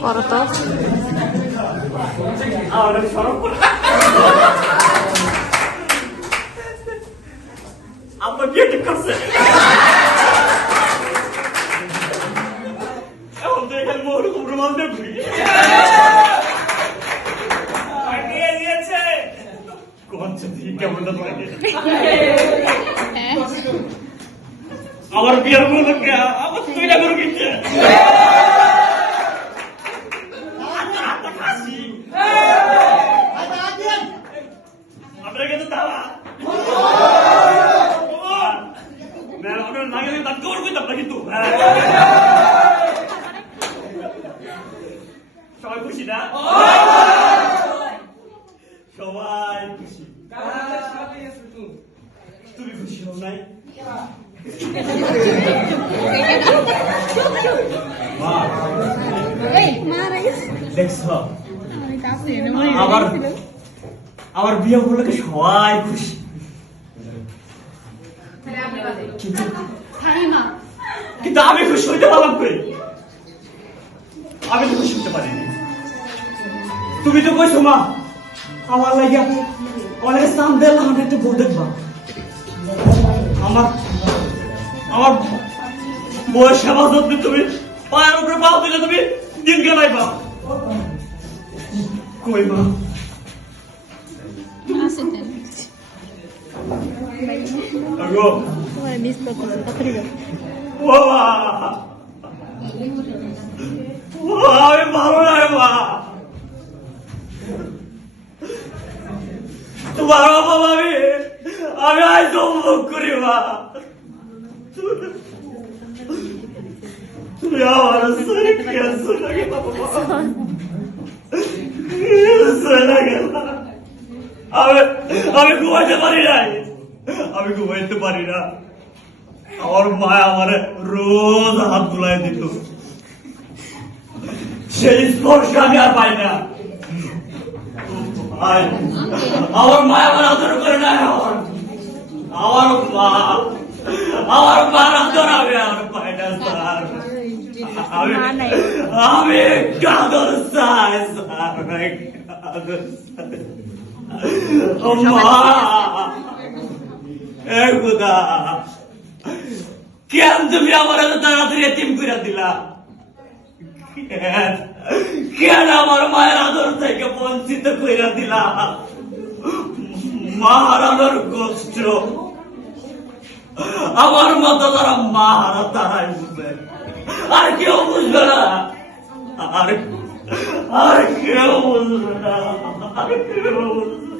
করো তো আমার বিয়ে ঠিক করছে এখন তো এখানে মোর রুমাল দিয়ে ঘুরি দিয়েছে কেমনটা লাগে আমার বিয়ের কোনো আমার তুই না করো কিন্তু আপনার কিন্তু দাওয়া নাগরিক তার কবর করতে আপনার কিন্তু সবাই খুশি না সবাই খুশি তুমি খুশি হও নাই দেখছ আমার বিয়ে উপলক্ষে সবাই খুশি কিন্তু আমি খুশি হইতে পারলাম কই আমি তো খুশি হতে পারিনি তুমি তো কইছো মা আমার লাগিয়া অনেক স্থান দিলাম একটু বউ দেখবা আমার আমার বয়স সেবা যত্ন তুমি পায়ের উপরে পাও দিলে তুমি দিন গেলাইবা কই মা আগো আমি ভালো নাই মা তোমার বাবা আমি আজ মুখ করি মা তুমি আমার আমি ঘুমাইতে পারি নাই আমি ঘুমাইতে পারি না আমার মা আমার রোজ হাত বুলাই দিত সেই স্পর্শ আমি আর পাই না আমার মা আমার আদর করে না আমার মা আদর আমি আর পাই না স্যার আমি আদর চাই স্যার আদর মা খুদা কেন তুমি আমার এত তাড়াতাড়ি এতিম করে দিলা কেন আমার মায়ের আদর থেকে বঞ্চিত করে দিলা মা হারানোর কষ্ট আমার মতো তারা মা হারা তারাই বুঝবে আর কেউ বুঝবে না আর কেউ বুঝবে না আর কেউ বুঝবে